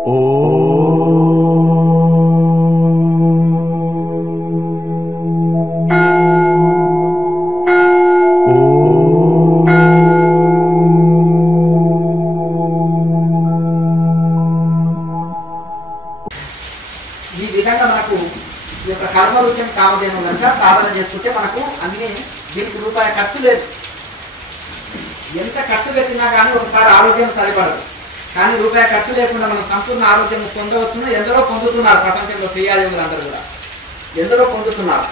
కామధేను కనుక సాధన చేసుకుంటే మనకు అన్ని దీనికి రూపాయి ఖర్చు లేదు. ఎంత ఖర్చు పెట్టినా కానీ ఒకసారి ఆరోగ్యం సరిపడదు. కానీ రూపాయి ఖర్చు లేకుండా మనం సంపూర్ణ ఆరోగ్యం పొందవచ్చును. ఎందరో పొందుతున్నారు ప్రపంచంలో, క్రియాయోగులందరూ కూడా ఎందరో పొందుతున్నారు.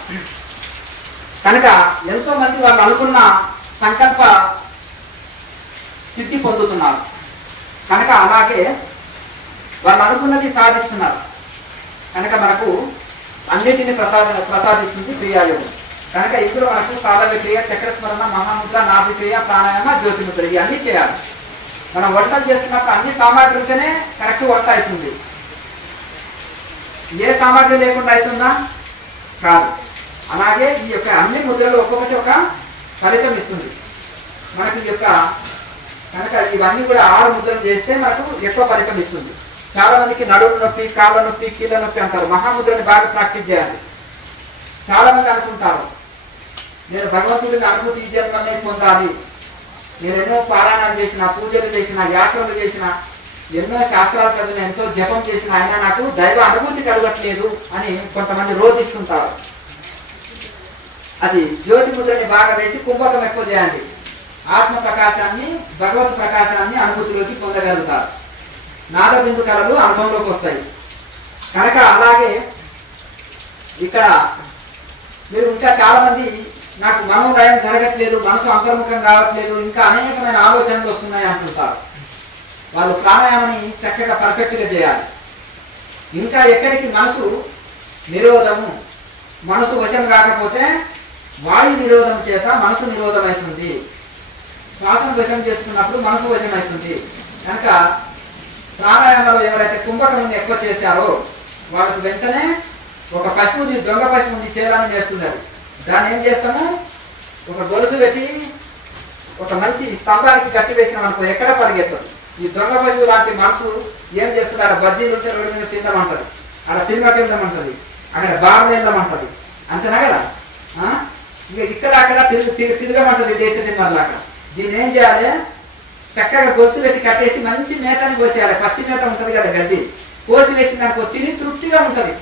కనుక ఎంతో మంది వాళ్ళు అనుకున్న సంకల్ప సిద్ధి పొందుతున్నారు. కనుక అలాగే వాళ్ళు అనుకున్నది సాధిస్తున్నారు. కనుక మనకు అన్నిటిని ప్రసాదిస్తుంది క్రియాయోగం. కనుక ఇందులో మనకు సాధక క్రియ, చక్రస్మరణ, మహాముద్ర, నాభి క్రియ, ప్రాణాయామ, జ్యోతిముద్ర ఇవన్నీ చేయాలి. మనం వంటలు చేస్తున్నప్పుడు అన్ని సామాగ్రితోనే కరెక్ట్ వంట అవుతుంది. ఏ సామాగ్రి లేకుండా అవుతుందా? కాదు. అలాగే ఈ యొక్క అన్ని ముద్రలు ఒక్కొక్కటి ఒక ఫలితం ఇస్తుంది మనకి. ఈ యొక్క కనుక ఇవన్నీ కూడా 6 ముద్రలు చేస్తే మనకు ఎక్కువ ఫలితం ఇస్తుంది. చాలా మందికి నడుము నొప్పి, కాళ్ళ నొప్పి, కీళ్ళ నొప్పి అంటారు. మహాముద్రని బాగా ప్రాక్టీస్ చేయాలి. చాలా మంది అనుకుంటారు నేను భగవంతుడిని అనుభూతి జన్మనే పొందాలి, నేను ఎన్నో పారాయణాలు చేసిన, పూజలు చేసిన, యాత్రలు చేసిన, ఎన్నో శాస్త్రాలు చదివిన, ఎంతో జపం చేసిన, అయినా నాకు దైవ అనుభూతి కలగట్లేదు అని కొంతమంది రోధిస్తుంటారు. అది జ్యోతి ముద్రని బాగా వేసి కుంభకం ఎక్కువ చేయండి. ఆత్మ ప్రకాశాన్ని, భగవత్ ప్రకాశాన్ని అనుభూతిలోకి పొందగలుగుతారు. నాద బిందు కళలు అనుభవంలోకి వస్తాయి. కనుక అలాగే ఇక్కడ మీరు ఇంకా చాలా మంది నాకు మనోలయం జరగట్లేదు, మనసు అంతర్ముఖం కావట్లేదు, ఇంకా అనేకమైన ఆలోచనలు వస్తున్నాయి అంటుంటారు. వాళ్ళు ప్రాణాయామని చక్కగా పర్ఫెక్ట్గా చేయాలి. ఇంకా ఎక్కడికి మనసు నిరోధము, మనసు వశం కాకపోతే వాయు నిరోధం చేత మనసు నిరోధం అవుతుంది. శ్వాసను వశం చేసుకున్నప్పుడు మనసు వశం అవుతుంది. కనుక ప్రాణాయామంలో ఎవరైతే కుంభకం ఎక్కువ చేశారో వాళ్ళకు వెంటనే ఒక పశువుని, దొంగ పశువుని చేయాలని చేస్తున్నారు. దాన్ని ఏం చేస్తాము, ఒక గొలుసు పెట్టి ఒక మంచి స్తంభానికి కట్టి వేసినాం అనుకో, ఎక్కడ పరిగెత్తదు. ఈ దొంగ పశువు లాంటి మనసు ఏం చేస్తున్నారు, బజ్జీలు ఉంటే రోడ్డు మీద తిందామంటది, అక్కడ సినిమాకి వెళ్దామంటది, అక్కడ బార్లు వెళ్దామంటది, అంతేనా కదా. ఇక ఇక్కడ అక్కడ తిరగమంటది దేశ తిన్నలాగా. దీన్ని ఏం చేయాలి, చక్కగా గొలుసు పెట్టి కట్టేసి మంచి మేతని పోసేయాలి. పచ్చి మేత ఉంటుంది కదా, గడ్డి పోసి వేసింది అనుకో, తిని తృప్తిగా ఉంటుంది.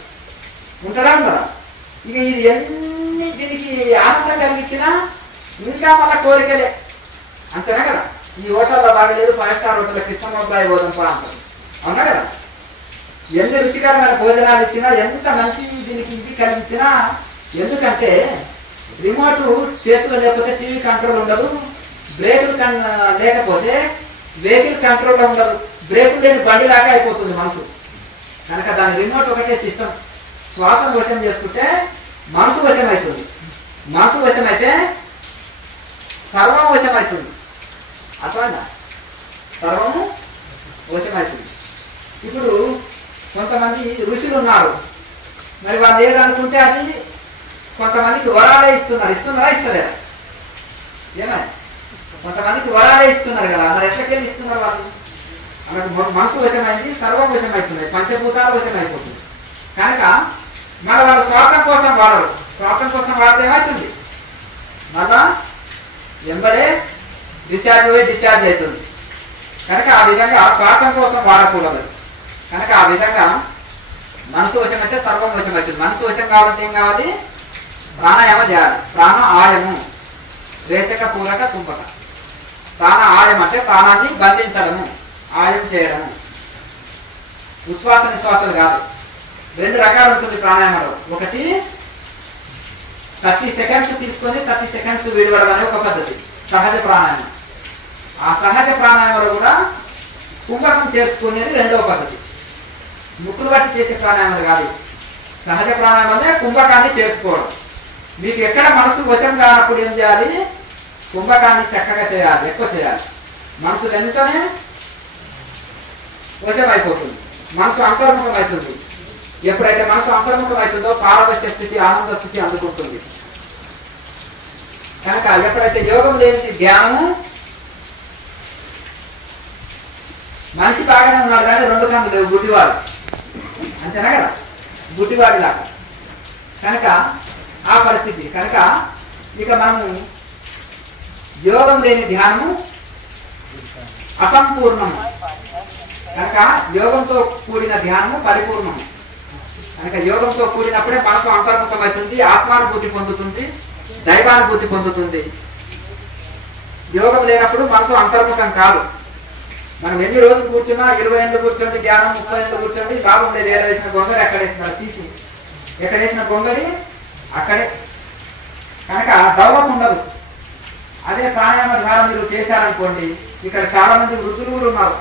ఉంటుందా ఉండదా? ఇక ఇది ఎన్ని దీనికి ఆనందం కలిగించినా ఇంకా మళ్ళీ కోరికలే, అంతేనా కదా. ఈ హోటల్లో బాగలేదు, 5 స్టార్ హోటల్లో కృష్ణమోబాయి పోదాం పో అంటారు, అవునా కదా. ఎన్ని రుచికరమైన భోజనాలు ఇచ్చినా, ఎంత మంచి దీనికి ఇది కలిగించినా, ఎందుకంటే రిమోట్ చేతిలో లేకపోతే టీవీ కంట్రోల్ ఉండదు, బ్రేకులు లేకపోతే వెహికల్ కంట్రోల్లో ఉండదు, బ్రేకులు లేని బండి లాగా అయిపోతుంది మనసు. కనుక దాని రిమోట్ ఒకటే సిస్టమ్. శ్వాసను వశం చేసుకుంటే మనసు వశం అవుతుంది. మనసు వశం అయితే సర్వం వశం అవుతుంది. అట్లా సర్వము వశం అవుతుంది. ఇప్పుడు కొంతమంది ఋషులు ఉన్నారు, మరి వాళ్ళు ఏదనుకుంటే అది కొంతమందికి వరాలే ఇస్తున్నారు. ఇస్తున్నారా ఇస్తలేరా? ఏమై కొంతమందికి వరాలే ఇస్తున్నారు కదా, మరి ఎట్లకెళ్ళి ఇస్తున్నారు వాళ్ళు? అన్నట్టు మనసు వశమైంది, సర్వం వశం అవుతుంది, పంచభూతాల వశం అయిపోతుంది. కనుక మన వాళ్ళ స్వార్థం కోసం వాడరు. స్వార్థం కోసం వాడితే ఏమవుతుంది, మళ్ళా ఎంబడే డిశ్చార్జ్ అవుతుంది. కనుక ఆ విధంగా స్వార్థం కోసం వాడకూడదు. కనుక ఆ విధంగా మనసు వశం అయితే సర్వం వశం అవుతుంది. మనసు వశం కావాలంటే ఏం కావాలి, ప్రాణాయామ చేయాలి. ప్రాణ ఆయము, రేచక, పూరక, కుంభక. ప్రాణ ఆయం అంటే ప్రాణాన్ని బంధించడము, ఆయం చేయడము. ఉచ్ఛ్వాస నిశ్వాసాలు కాదు, 2 రకాలు ఉంటుంది ప్రాణాయామంలో. ఒకటి 30 సెకండ్స్ తీసుకొని 30 సెకండ్స్ విడవడం అనే ఒక పద్ధతి, సహజ ప్రాణాయామం. ఆ సహజ ప్రాణాయామంలో కూడా కుంభకం చేర్చుకునేది 2వ పద్ధతి. ముక్కులు బట్టి చేసే ప్రాణాయామాలు కాదు. సహజ ప్రాణాయామమే కుంభకాన్ని చేర్చుకోవడం. మీకు ఎక్కడ మనసు వశం కానప్పుడు ఏం చేయాలి, కుంభకాన్ని చక్కగా చేయాలి, ఎక్కువ చేయాలి. మనసు వెంటనే వశం అయిపోతుంది, మనసు అంతర్ముఖం అవుతుంది. ఎప్పుడైతే మనసు అంతర్ముఖం అవుతుందో పారవశ్య స్థితి, ఆనంద స్థితి అందుకుంటుంది. కనుక ఎప్పుడైతే యోగం లేని ధ్యానము, మనిషి బాగానే ఉన్నాడు కానీ రెండు కన్నులు లేవు, గుడ్డివాడు అంతేనా కదా, గుడ్డివాడి లాగా. కనుక ఆ పరిస్థితి కనుక ఇక మనము యోగం లేని ధ్యానము అసంపూర్ణము, కనుక యోగంతో కూడిన ధ్యానము పరిపూర్ణము. కనుక యోగంతో కూడినప్పుడే మనసు అంతర్ముఖమవుతుంది, ఆత్మానుభూతి పొందుతుంది, దైవానుభూతి పొందుతుంది. యోగం లేనప్పుడు మనసు అంతర్ముఖం కాదు. మనం ఎన్ని రోజులు కూర్చున్నా 20 ఏళ్ళు కూర్చోండి ధ్యానం, 30 ఏళ్ళు కూర్చోండి బాగుండేది. ఏడవేసిన గొంగడి ఎక్కడేసిన తీసి ఎక్కడేసిన గొంగడి అక్కడే. కనుక దౌర్వం ఉండదు. అదే ప్రాణాయామ ధ్యానం మీరు చేశారనుకోండి, ఇక్కడ చాలా మంది వృద్ధులు కూడా ఉన్నారు,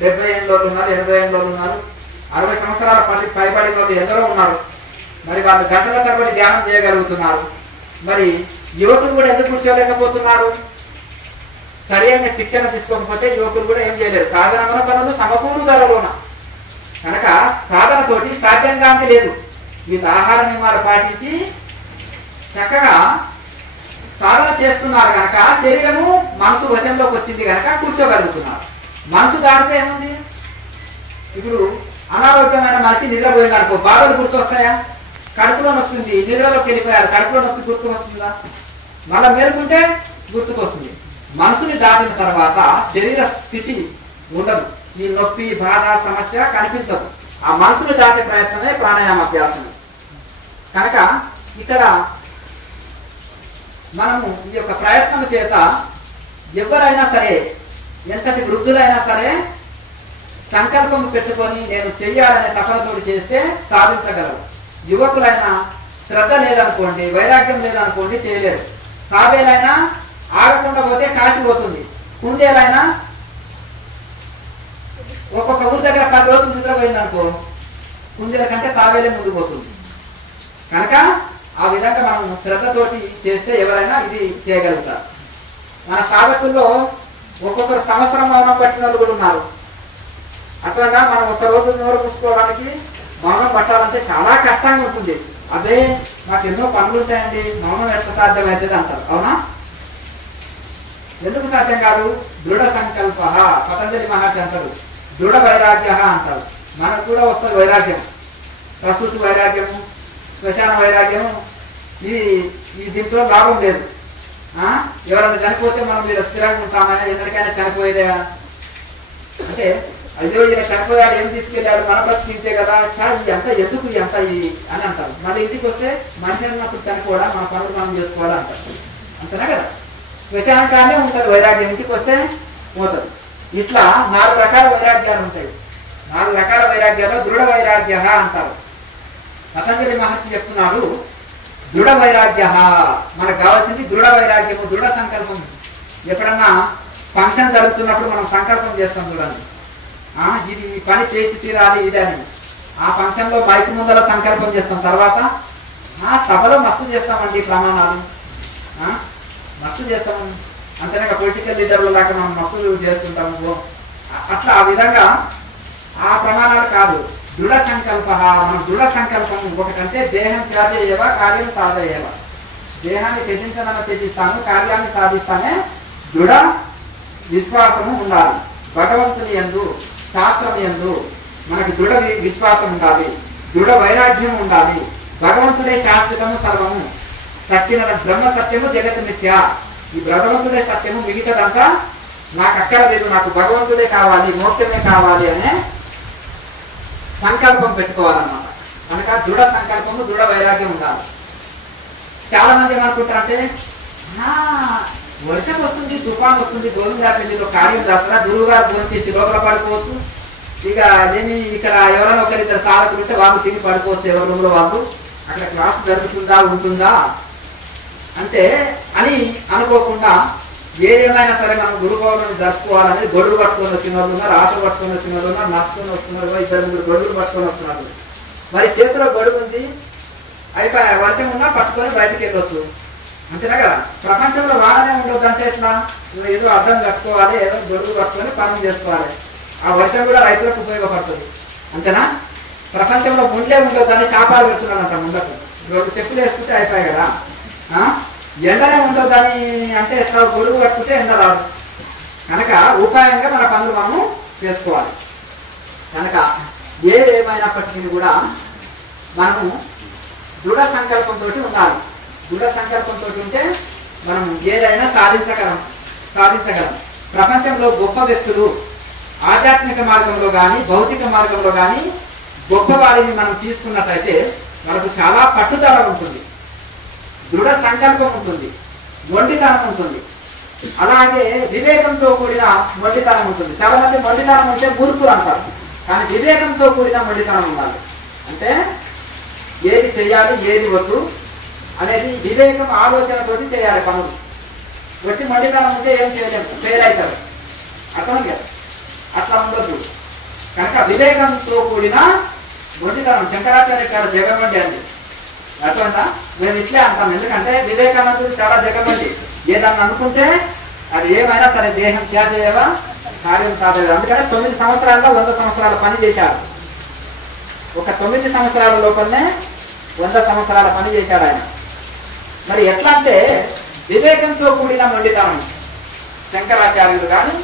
70 ఏళ్ళు ఉన్నారు, 80 ఏళ్ళు ఉన్నారు, 60 సంవత్సరాల పైబడి వాళ్ళు ఎందరో ఉన్నారు. మరి వాళ్ళు గంటల తరబడి ధ్యానం చేయగలుగుతున్నారు. మరి యువకులు కూడా ఎందుకు కూర్చోలేకపోతున్నారు? సరైన శిక్షణ తీసుకోకపోతే యువకులు కూడా ఏం చేయలేరు. సాధనమైన పనులు సమకూరు ధరలోన. కనుక సాధనతోటి సాధ్యంగా అంటే లేదు. వీళ్ళు ఆహార నియమాలు పాటించి చక్కగా సాధన చేస్తున్నారు కనుక శరీరము మనసు వశంలోకి వచ్చింది కనుక కూర్చోగలుగుతున్నారు. మనసు దాడితే ఏముంది? ఇప్పుడు అనారోగ్యమైన మనిషి నిద్రపోయింది అనుకో, బాధలు గుర్తొస్తాయా? కడుపులో నొప్పింది, నిద్రలోకి వెళ్ళిపోయారు, కడుపులో నొప్పి గుర్తుకొస్తుందా? మళ్ళా మేలుకుంటే గుర్తుకొస్తుంది. మనసుని దాటిన తర్వాత శరీర స్థితి ఉండదు, ఈ నొప్పి బాధ సమస్య కనిపించదు. ఆ మనసుని దాటే ప్రయత్నమే ప్రాణాయామ అభ్యాసం. కనుక ఇక్కడ మనము ఈ యొక్క ప్రయత్నం చేత ఎవరైనా సరే, ఎంతటి వృద్ధులైనా సరే సంకల్పం పెట్టుకొని నేను చెయ్యాలనే తపనతోటి చేస్తే సాధించగలరు. యువకులైనా శ్రద్ధ లేదనుకోండి, వైరాగ్యం లేదనుకోండి చేయలేరు. తాబేలైనా ఆగకుండా పోతే కాసిపోతుంది, కుందేలైనా ఒక్కొక్క ఊరి దగ్గర 10 రోజులు నిద్రపోయింది అనుకో, కుందేల కంటే తాబేలే ముందు పోతుంది. కనుక ఆ విధంగా మనం శ్రద్ధతోటి చేస్తే ఎవరైనా ఇది చేయగలుగుతారు. మన సాధకుల్లో ఒక్కొక్కరు సంవత్సరం మౌనం పట్టిన వాళ్ళు కూడా ఉన్నారు. అట్లా మనం ఒక్క రోజు నోరు పూసుకోవడానికి మౌనం పట్టాలంటే చాలా కష్టంగా ఉంటుంది. అదే మాకు ఎన్నో పనులు ఉంటాయండి, మౌనం ఎట్లా సాధ్యం అవుతుంది అంటారు. అవునా? ఎందుకు సాధ్యం కాదు? దృఢ సంకల్ప. పతంజలి మహర్షి అంటారు దృఢ వైరాగ్య అంటారు. మనకు కూడా వస్తుంది వైరాగ్యం, ప్రసూతి వైరాగ్యము, శ్మశాన వైరాగ్యము. ఈ దీంట్లో లాభం లేదు. ఎవరైనా చనిపోతే మనం మీరు స్థిరంగా ఉంటామని, ఎన్నటికైనా చనిపోయేదే అంటే అయ్యో ఇలా చనిపోయాడు, ఏం తీసుకెళ్ళాడు, మన బతికించే కదా, ఎంత ఎందుకు ఎంత అని అంటారు. మళ్ళీ ఇంటికి వస్తే మనిషి అన్నప్పుడు చనిపోవడం, మన పనులు మనం చేసుకోవాలా అంటారు. అంతేనా కదా? శ్మశానంగానే ఉంటుంది వైరాగ్యం, ఇంటికి వస్తే పోతుంది. ఇట్లా 4 రకాల వైరాగ్యాలు ఉంటాయి. 4 రకాల వైరాగ్యాలు దృఢ వైరాగ్య అంటారు. పతంజలి మహర్షి చెప్తున్నారు దృఢ వైరాగ్య. మనకు కావాల్సింది దృఢ వైరాగ్యము, దృఢ సంకల్పం. ఎప్పుడన్నా ఫంక్షన్ జరుగుతున్నప్పుడు మనం సంకల్పం చేస్తాం చూడండి, ఇది పని చేసి తీరాలి ఇది అని. ఆ ఫంక్షన్ లో మైక్ ముందర సంకల్పం చేస్తాం, తర్వాత సభలో మస్తు చేస్తామండి ప్రమాణాలు, మస్తు చేస్తాము. అంతేనా పొలిటికల్ లీడర్ల లాగా మనం మస్తులు చేస్తుంటాము. అట్లా ఆ విధంగా ఆ ప్రమాణాలు కాదు. దృఢ సంకల్ప. మన దృఢ సంకల్పం ఒకటంటే దేహం త్యాగేయవ కార్యం సాధయేవ. దేహాన్ని త్యజించనని త్యజిస్తాను, కార్యాన్ని సాధిస్తానే దృఢ విశ్వాసము ఉండాలి. భగవంతుని యందు, శాస్త్రం యందు మనకి దృఢ విశ్వాసం ఉండాలి, దృఢ వైరాగ్యం ఉండాలి. భగవంతుడే శాశ్వతము సర్వము, సత్యన బ్రహ్మ సత్యము జగత్ మిథ్య. ఈ భగవంతుడే సత్యము, మిగతాదంతా నాకు అక్కడ లేదు, నాకు భగవంతుడే కావాలి, మోక్షమే కావాలి అనే సంకల్పం పెట్టుకోవాలన్నమాట. కనుక దృఢ సంకల్పము, దృఢ వైరాగ్యం ఉండాలి. చాలా మంది ఏమనుకుంటారంటే వర్షం వస్తుంది, తుఫాన్ వస్తుంది, గోవిందాపల్లిలో కార్యం చేస్తారా, గురువు గారు ఫోన్ చేసి లోపల పడుకోవచ్చు, ఇక అదేమి ఇక్కడ ఎవరైనా ఒకరిద్దరు సాధకులు ఉంటే వాళ్ళు తిని పడుకోవచ్చు, ఎవరి రూమ్లో వాళ్ళు. అక్కడ క్లాస్ జరుగుతుందా ఉంటుందా అంటే అని అనుకోకుండా ఏదేమైనా సరే మనం గురు పౌర్ణమి జరుపుకోవాలని గొడుగు పట్టుకొని వచ్చిన వాళ్ళు ఉన్నారు, ఆటలు పట్టుకొని వచ్చిన వాళ్ళు ఉన్నారు, నడుచుకొని వస్తున్నారు, 2-3 గొడుగులు పట్టుకొని వస్తున్నారు. మరి చేతిలో గొడుగు ఉంది, అయిపోయి వర్షం ఉన్నా పట్టుకొని బయటకు వెళ్ళొచ్చు. అంతేనా కదా? ప్రపంచంలో వాడనే ఉండొద్దు అంటే ఎట్లా? ఏదో అర్థం కట్టుకోవాలి, ఏదో గొడుగు పట్టుకొని పనులు చేసుకోవాలి. ఆ వర్షం కూడా రైతులకు ఉపయోగపడుతుంది. అంతేనా? ప్రపంచంలో ముందే ఉండొద్దు అని శాపాలు పెడుతున్నారంట. ముందకు 2 చెప్పులు వేసుకుంటే అయిపోయాయి కదా. ఎండనే ఉండొద్దని అంటే ఎట్లా? గొడుగు కట్టుకుంటే ఎండ రాదు. కనుక ఉపాయంగా మన పనులు మనము చేసుకోవాలి. కనుక ఏదేమైనప్పటికీ కూడా మనము దృఢ సంకల్పంతో ఉండాలి. దృఢ సంకల్పంతో ఉంటే మనం ఏదైనా సాధించగలం. ప్రపంచంలో గొప్ప వ్యక్తులు ఆధ్యాత్మిక మార్గంలో కానీ భౌతిక మార్గంలో కానీ గొప్ప వారిని మనం తీసుకున్నట్లయితే మనకు చాలా పట్టుదల ఉంటుంది, దృఢ సంకల్పం ఉంటుంది, మొండితనం ఉంటుంది, అలాగే వివేకంతో కూడిన మొండితనం ఉంటుంది. చాలా మంది మొండితనం అంటే మూర్ఖులు అంటారు, కానీ వివేకంతో కూడిన మొండితనం ఉండాలి. అంటే ఏది చేయాలి ఏది వద్దు అనేది వివేకం ఆలోచనతోటి చేయాలి పనులు. వచ్చి మొండితనం ఉంటే ఏం చేయలేము, ఫెయిల్ అవుతారు. అర్థం కదా, అట్లా ఉండొద్దు. కనుక వివేకంతో కూడిన మొండితనం. శంకరాచార్య గారు జగమండి అండి. అట్లా మేము ఇట్లే అంటాం. ఎందుకంటే వివేకానందుడు చాలా జగమండి. ఏదన్నా అనుకుంటే అది ఏమైనా సరే దేహం త్యాగేవా కార్యం సాధేవా. అందుకని 9 సంవత్సరాల్లో 100 సంవత్సరాల పని చేశాడు. ఒక 9 సంవత్సరాల లోపలనే 100 సంవత్సరాల పని చేశాడు ఆయన. మరి ఎట్లా అంటే వివేకంతో కూడిన మొండితనం. శంకరాచార్యులు కానీ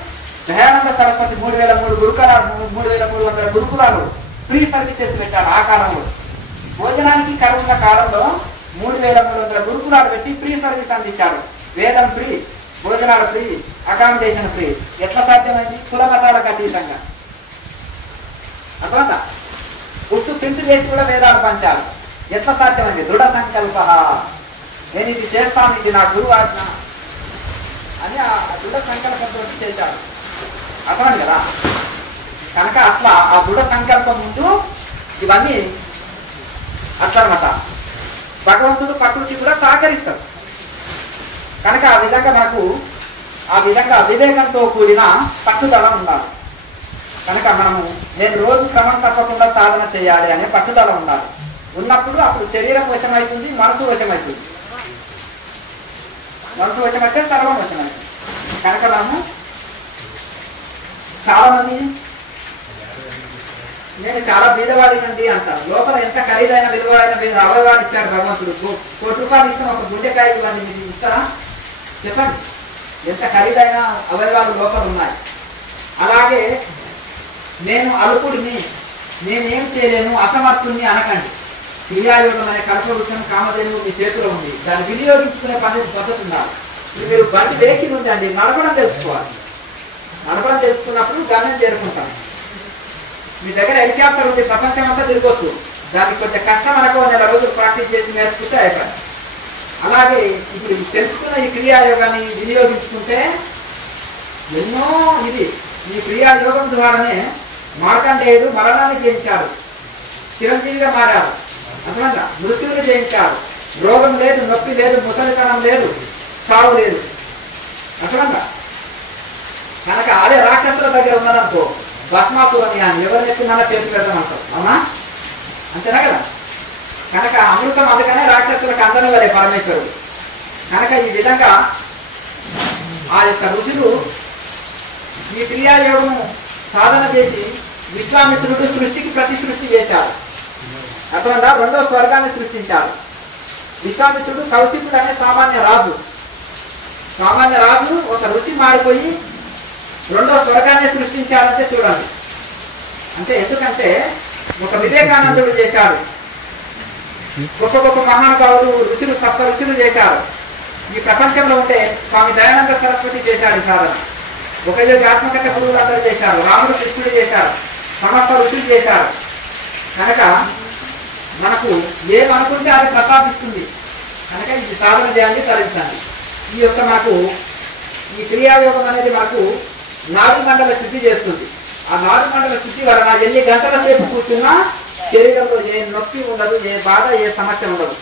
దయానంద సరస్వతి 3003 గురుకులాలు 3300 గురుకులాలు ఫ్రీ సర్వీసెస్ పెట్టారు. ఆ కాలంలో భోజనానికి కరువున్న కాలంలో 3300 గురుకులాలు పెట్టి ఫ్రీ సర్వీస్ అందించారు. వేదం ఫ్రీ, భోజనాలు ఫ్రీ, అకామిడేషన్ ఫ్రీ. ఎట్లా సాధ్యమైంది? కుల మతాలకు అతీతంగా. అర్థం పుట్టు ప్రింట్ చేసి కూడా వేదాలు పంచాలి. ఎట్లా సాధ్యమైంది? దృఢ సంకల్ప. నేను ఇది చేస్తాను, ఇది నా గురువు ఆజ్ఞ అని ఆ దృఢ సంకల్పంతో చేశాడు. అర్థం కదా. కనుక అట్లా ఆ దృఢ సంకల్పం ముందు ఇవన్నీ అట్లనమాట. భగవంతుడు ప్రకృతి కూడా సహకరిస్తాడు. కనుక ఆ విధంగా మనకు ఆ విధంగా వివేకంతో కూడిన పట్టుదల ఉండాలి. కనుక మనము నేను రోజు క్రమం తప్పకుండా సాధన చేయాలి అనే పట్టుదల ఉండాలి. ఉన్నప్పుడు అప్పుడు శరీరం వశమవుతుంది, మనసు వశమవుతుంది. మనసు వశమైతే సర్వం వశమవుతుంది. కనుక మనము చాలా మంది నేను చాలా బీదవాడినండి అంటారు. లోపల ఎంత ఖరీదైన విలువైన అవయవాలు ఇచ్చాడు భగవంతుడు. 1 కోటి రూపాయలు ఇస్తాం, ఒక గుండెకాయ ఇవ్వండి, మీరు ఇస్తారా? చెప్పండి. ఎంత ఖరీదైన అవయవాలు లోపల ఉన్నాయి. అలాగే నేను అల్పుడిని, నేనేం చేయలేను, అసమర్థుని అనకండి. క్రియాయోగం అనే కల్పవృక్షం కామధేను మీ చేతిలో ఉంది. దాన్ని వినియోగించుకునే పద్ధతి ఉండాలి. మీరు బండి వెహికల్ ఉందండి, నడపడం తెలుసుకోవాలి. నడపడం తెలుసుకున్నప్పుడు గమ్యం చేరుకుంటాం. మీ దగ్గర హెలికాప్టర్ ఉంది, ప్రపంచం అంతా తిరగొచ్చు. దానికి కొంచెం కష్టం అనుకో, 4 రోజులు ప్రాక్టీస్ చేసి నేర్చుకుంటే అయిపోయింది. అలాగే ఇప్పుడు తెలుసుకున్న ఈ క్రియాయోగాన్ని వినియోగించుకుంటే ఎన్నో ఇది ఈ క్రియాయోగం ద్వారానే మార్కండేయుడు మరణాన్ని జయించాడు, చిరంజీవిగా మారాడు. అర్థమైందా? మృత్యువుని జయించాడు. రోగం లేదు, నొప్పి లేదు, ముసలితనం లేదు, సావు లేదు. అర్థమైందా? కనుక అదే రాక్షసుల దగ్గర ఉన్నదనుకో, భస్మాసురని అని ఎవరిని ఎక్కువ చేతి పెడతామంటారు. అవునా? అంతేనా కదా. కనుక అమృతం అందుకనే రాక్షసులకు అందరూ వరే పరమేశ్వరుడు. కనుక ఈ విధంగా ఆ యొక్క ఋషులు ఈ క్రియాయోగము సాధన చేసి విశ్వామిత్రుడు సృష్టికి ప్రతి సృష్టి చేశాడు. అర్థంగా 2వ స్వర్గాన్ని సృష్టించాడు. విశ్వామిత్రుడు కౌశికుడు అనే సామాన్య రాజు ఒక ఋషి మారిపోయి 2వ స్వర్గాన్ని సృష్టించాడంటే చూడండి. అంటే ఎందుకంటే ఒక వివేకానందుడు చేశాడు, గొప్ప గొప్ప మహానుభావులు ఋషులు 7 ఋషులు చేశారు. ఈ ప్రపంచంలో ఉంటే స్వామి దయానంద సరస్వతి చేశాడు సాధన. ఒక ఆత్మకథ గురువులు అందరూ చేశారు, రాముడు కృష్ణుడు చేశారు, సమస్త ఋషులు చేశారు. కనుక మనకు ఏమనుకుంటే అది ప్రసాదిస్తుంది. కనుక ఇది సాధన చేయాలి, తరించాలి. ఈ యొక్క మనకు ఈ క్రియాయోగం అనేది మనకు నాడు మండల శుద్ధి చేస్తుంది. ఆ నాడు మండల శుద్ధి వలన ఎన్ని గంటల సేపు కూర్చున్నా శరీరంలో ఏ నొప్పి ఉండదు, ఏ బాధ, ఏ సమస్య ఉండదు.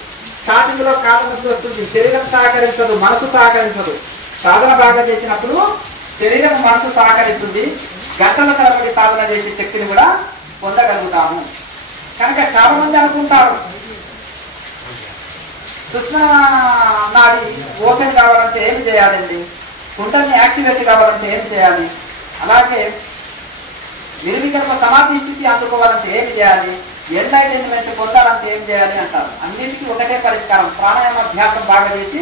స్టార్టింగ్ లో కాళ్ళ నొప్పి వస్తుంది, శరీరం సహకరించదు, మనసు సహకరించదు. సాధన బాగా చేసినప్పుడు శరీరం మనసు సహకరిస్తుంది. గంటల తరబడి సాధన చేసే శక్తిని కూడా పొందగలుగుతాము. కనుక చాలా మంది అనుకుంటారు సూక్ష్మ నాడి ఓపెన్ కావాలంటే ఏం చేయాలండి, కుంటల్ని యాక్టివేట్ కావాలంటే ఏం చేయాలి, అలాగే నిర్వికల్ప సమాధి స్థితి అందుకోవాలంటే ఏం చేయాలి, ఎన్లైటైన్మెంట్ పొందాలంటే ఏం చేయాలి అంటారు. అన్నింటికీ ఒకటే పరిష్కారం. ప్రాణాయామాభ్యాసం బాగా చేసి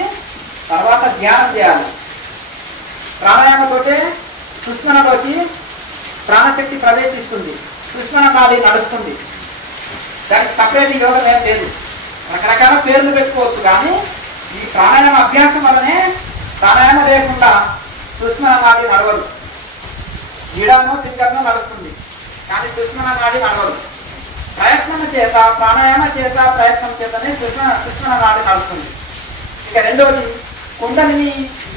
తర్వాత ధ్యానం చేయాలి. ప్రాణాయామతోటే సుష్మనలోకి ప్రాణశక్తి ప్రవేశిస్తుంది, సుష్మణ నాడి నడుస్తుంది. దానికి సపరేట్ యోగం ఏం లేదు. రకరకాల పేర్లు పెట్టుకోవచ్చు, కానీ ఈ ప్రాణాయామ అభ్యాసం వల్లనే ప్రాణాయామం లేకుండా సుష్మణ నాడి నడవదు. గిడను సింగర్ను నడుస్తుంది, కానీ సుష్మణ నాడి నడవదు. ప్రయత్నం చేత, ప్రాణాయామ చేత, ప్రయత్నం చేతనే సుష్మణ నాడి నడుస్తుంది. ఇక రెండవది కుండలిని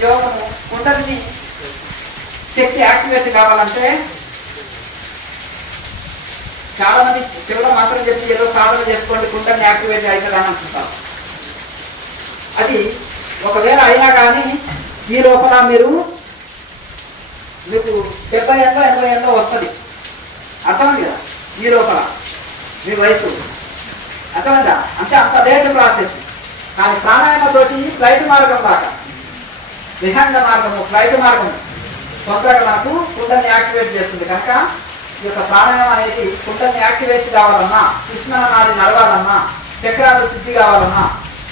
యోగము. కుండలిని శక్తి యాక్టివేట్ కావాలంటే చాలా మంది చెవుల మాత్రం చెప్పి ఏదో సాధన చేసుకోండి కుండలిని యాక్టివేట్ అవుతుందని అనుకుంటారు. అది ఒకవేళ అయినా కానీ ఈ లోపల మీకు 70 ఏళ్ళ 80 ఏళ్ళ వస్తుంది. అర్థమైంది కదా? ఈ లోపల మీ వయసు అర్థమైందా? అంటే అంత లేట్ ప్రాసెస్. కానీ ప్రాణాయామతోటి ఫ్లైట్ మార్గం దాకా, విహంగ మార్గము, ఫ్లైట్ మార్గము తొందరగా మనకు కుండలిని యాక్టివేట్ చేస్తుంది. కనుక ఈ యొక్క ప్రాణాయామం అనేది కుండలిని యాక్టివేట్ కావాలన్నా, సుష్మణ నాడి నడవాలన్నా, చక్రాలు శుద్ధి కావాలన్నా,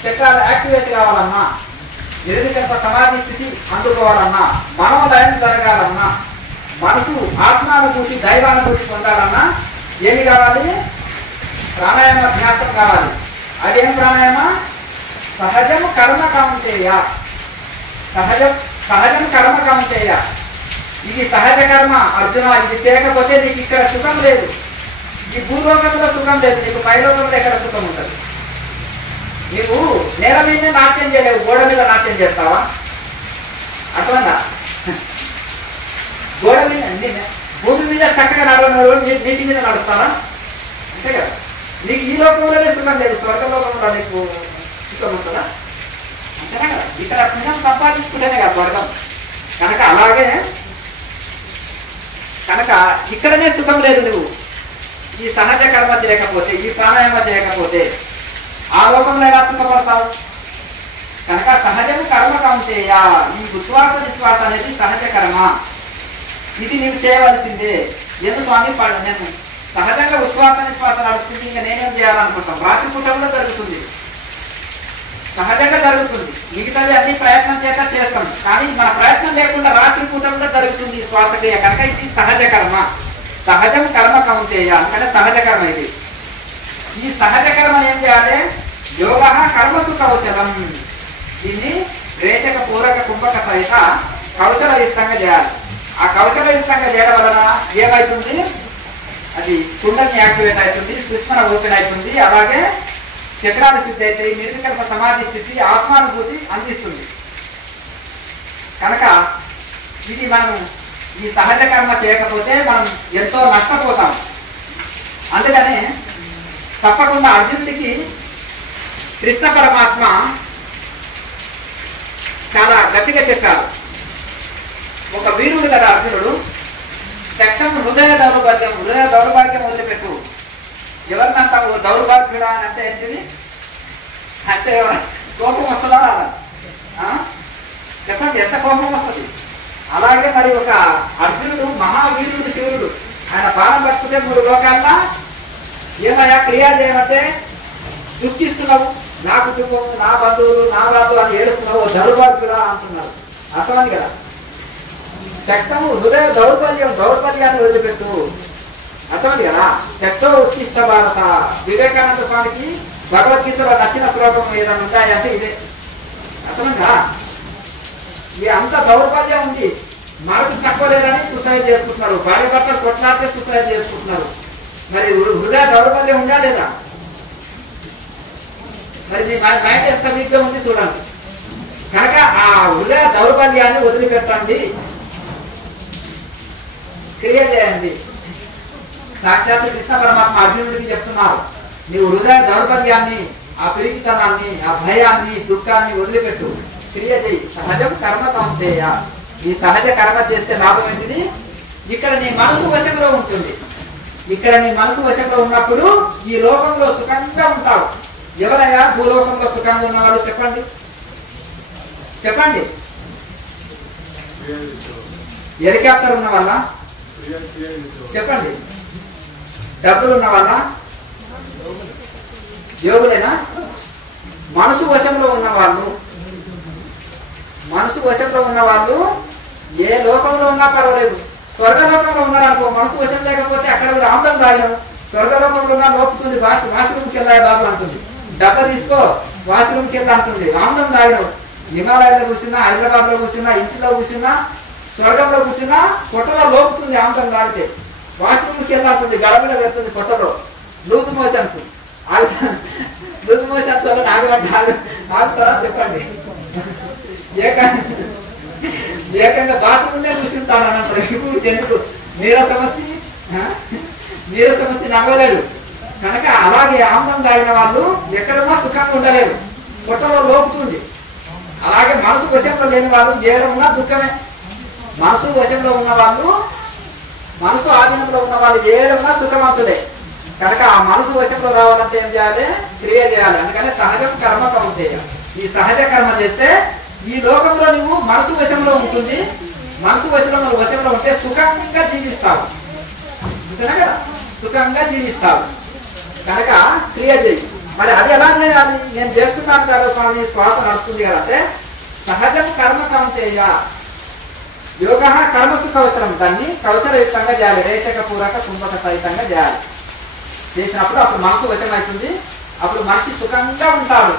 చక్రాలు యాక్టివేట్ కావాలన్నా, నిర్వికల్ప సమాధి స్థితి అందుకోవాలన్నా, మనోదయం జరగాలన్నా, మనసు ఆత్మానుభూతి దైవానుభూతి పొందాలన్నా ఏమి కావాలి? ప్రాణాయామ అభ్యాసం కావాలి. అదేం ప్రాణాయామ? సహజం కర్మ కౌంటేయ. సహజం కర్మ కౌంటేయ. ఇది సహజ కర్మ అర్జున. ఇది చేయకపోతే నీకు ఇక్కడ సుఖం లేదు. ఈ భూలోకంలో సుఖం లేదు, నీకు పైలోకంలో ఎక్కడ సుఖం ఉంటుంది? నీవు నేల మీద నాట్యం చేయలేవు, గోడ మీద నాట్యం చేస్తావా? అర్థమైందా? గోడ మీద, భూమి మీద చక్కగా నడవను, నీటి మీద నడుస్తావా? అంతే కదా. నీకు ఈ లోకంలోనే సుఖం లేదు, స్వర్గలోకంలో నీకు సుఖం ఉంటుందా? అంతేనా కదా. ఇక్కడ సుఖం సంపాదించుకుంటేనే కదా స్వర్గం. కనుక అలాగే ఇక్కడనే సుఖం లేదు. నువ్వు ఈ సహజ కర్మ చేయకపోతే, ఈ ప్రాణాయామ చేయకపోతే ఆ లోకంలో ఎలా సుఖపడతావు? కనుక సహజము కర్మ కౌంటేయ. ఈ ఉచ్ఛ్వాస నిశ్వాస అనేది సహజ కర్మ. ఇది నీవు చేయవలసిందే. ఎందుకు స్వామి? నేను సహజంగా ఉచ్ఛ్వాస నిశ్వాస నడుస్తుంది, ఇంకా నేనేం చేయాలనుకుంటాం? రాత్రిపూట కూడా జరుగుతుంది, సహజంగా జరుగుతుంది. మిగతాది అన్ని ప్రయత్నం చేత చేస్తాం, కానీ మన ప్రయత్నం లేకుండా రాత్రిపూట కూడా జరుగుతుంది శ్వాసక్రియ. కనుక ఇది సహజ కర్మ. సహజం కర్మ కౌంటేయ అంటే సహజ కర్మ. ఇది ఈ సహజ కర్మ ఏం చేయాలి? యోగ కర్మసు కౌశలం. దీన్ని రేచక పూరక కుంభక సహిత కౌశలయుక్తంగా చేయాలి. ఆ కౌశలయుక్తంగా చేయడం వలన ఏమవుతుంది? అది కుండలిని యాక్టివేట్ అవుతుంది, సుష్మణ ఓపెన్ అవుతుంది, అలాగే చక్రాలు శుద్ధి అవుతాయి, నిర్వికల్ప సమాధి స్థితి, ఆత్మానుభూతి అందిస్తుంది. కనుక ఇది మనం ఈ సహజ కర్మ చేయకపోతే మనం ఎంతో నష్టపోతాం. అందుకనే తప్పకుండా అర్జునుడికి కృష్ణ పరమాత్మ చాలా గట్టిగా చెప్పారు. ఒక వీరుడు కదా అర్జునుడు. చట్టం హృదయ దౌర్భాగ్యం వదిలిపెట్టు. ఎవరినంటావు దౌర్భాగ్యుడా అని అంటే ఏంటిది? అంటే కోపం వస్తుందా రాదా? చెప్పండి, ఎంత కోపం వస్తుంది? అలాగే మరి ఒక అర్జునుడు మహావీరుడు, శివుడు. ఆయన బాణం పట్టుకుంటే 3 లోకాల్లో ఏమయ్యా క్రియ చేయమంటే దుఃఖిస్తున్నావు, నా కుటుంబం, నా బంధువులు, నా రాజు అని ఏడుస్తున్నావు, దౌర్భాగ్యుడా అంటున్నారు. అర్థమైంది కదా. చట్టము హృదయ దౌర్బల్యాన్ని వదిలిపెట్టు. అర్థమైంది కదా. చట్టో ఉత్తిష్ట భారత. వివేకానంద స్వామికి భగవద్గీతలో నచ్చిన శ్లోకం ఏదైనా ఉంటాయంటే ఇదే. అర్థమైందా? ఈ అంత దౌర్బల్యం ఉంది. మనకు తక్కువ లేదని సూసైడ్ చేసుకుంటున్నారు, భార్య భర్తలు కొట్లాడితే సూసైడ్ చేసుకుంటున్నారు. మరి హృదయ దౌర్బల్యం ఉందా లేదా? మరి మీ మైండ్ ఎంత వీక్గా ఉంది చూడండి. కనుక ఆ హృదయ దౌర్బల్యాన్ని వదిలిపెట్టండి, క్రియ చేయండి. సాక్షాత్ కృష్ణ పరమాత్మ అర్జునుడికి చెప్తున్నారు, నీవు హృదయ దౌర్బల్యాన్ని, ఆ పిరికితనాన్ని, ఆ భయాన్ని, దుఃఖాన్ని వదిలిపెట్టు, క్రియ చేయి. సహజం కర్మ కౌంటేయ. ఈ సహజ కర్మ చేస్తే లాభం ఏంటిది? ఇక్కడ నీ మనసు వశంలో ఉంటుంది. ఇక్కడ నీ మనసు వశంలో ఉన్నప్పుడు ఈ లోకంలో సుఖంగా ఉంటావు. ఎవరైనా భూలోకంలో సుఖంగా ఉన్న వాళ్ళు చెప్పండి, చెప్పండి. హెలికాప్టర్ ఉన్న వాళ్ళ చెప్పండి, డబ్బులు ఉన్న వాళ్ళ, యోగులైనా? మనసు వశంలో ఉన్న వాళ్ళు, మనసు వశంలో ఉన్న వాళ్ళు ఏ లోకంలో ఉన్నా పర్వాలేదు, స్వర్గలోకంలో ఉన్నారనుకో, మనసు వశం లేకపోతే అక్కడ కూడా ఆమ్లం తాగినాం, స్వర్గలోకంలో ఉన్న లోపుతుంది, వాష్రూమ్కి వెళ్ళాలి బాబు అంటుంది, డబ్బా తీసుకో వాష్రూమ్కి వెళ్ళి అంటుంది, ఆమ్లం తాగినాం. హిమాలయాల్లో కూర్చున్నా, హైదరాబాద్ లో కూర్చున్నా, ఇంటిలో కూర్చున్నా, స్వర్గంలో కూర్చున్నా పొట్టలో లోపుతుంది ఆమ్లం తాగితే, వాష్రూమ్కి వెళ్ళి అంటుంది, గడపలో పెడుతుంది పొట్టలో. లూజ్ మోషన్స్ లూజ్ మోషన్స్ వల్ల ఆగుతారా చెప్పండి. ఏకంగా బాత్రూమ్లే కూర్చుంటాను అన్నప్పుడు ఎందుకు నీరసం వచ్చి నవ్వలేడు కనుక. అలాగే ఆమ్లం తాగిన వాళ్ళు ఎక్కడన్నా సుఖంగా ఉండలేరు, పొట్టలో లోపుతుంది. అలాగే మనసు వశంలో లేని వాళ్ళు ఏడమున్నా దుఃఖమే. మనసు వశంలో ఉన్న వాళ్ళు, మనసు ఆధీనంలో ఉన్న వాళ్ళు ఏడమున్నా సుఖవంతులే కనుక. ఆ మనసు వశంలో రావాలంటే ఏం చేయాలి? క్రియ చేయాలి. అందుకని సహజం కర్మ చేయాలి. ఈ సహజ కర్మ చేస్తే ఈ లోకంలో నువ్వు మనసు వశంలో ఉంటుంది, మనసు వశంలో ఉంటే సుఖంగా జీవిస్తావు, అంతేనా కదా? సుఖంగా జీవిస్తావు కనుక క్రియ చేయి. మరి అది ఎలా చేయాలి? నేను చేస్తున్నాను కదా స్వామి, శ్వాస నడుస్తుంది కదా అంటే సహజం కర్మ కౌంతేయ. యోగ కర్మసు కవసరం, దాన్ని కవసరయుక్తంగా చేయాలి, రేచక పూరక కుంభక సహితంగా చేయాలి. చేసినప్పుడు అప్పుడు మనసు వశం అవుతుంది, అప్పుడు మనిషి సుఖంగా ఉంటాడు.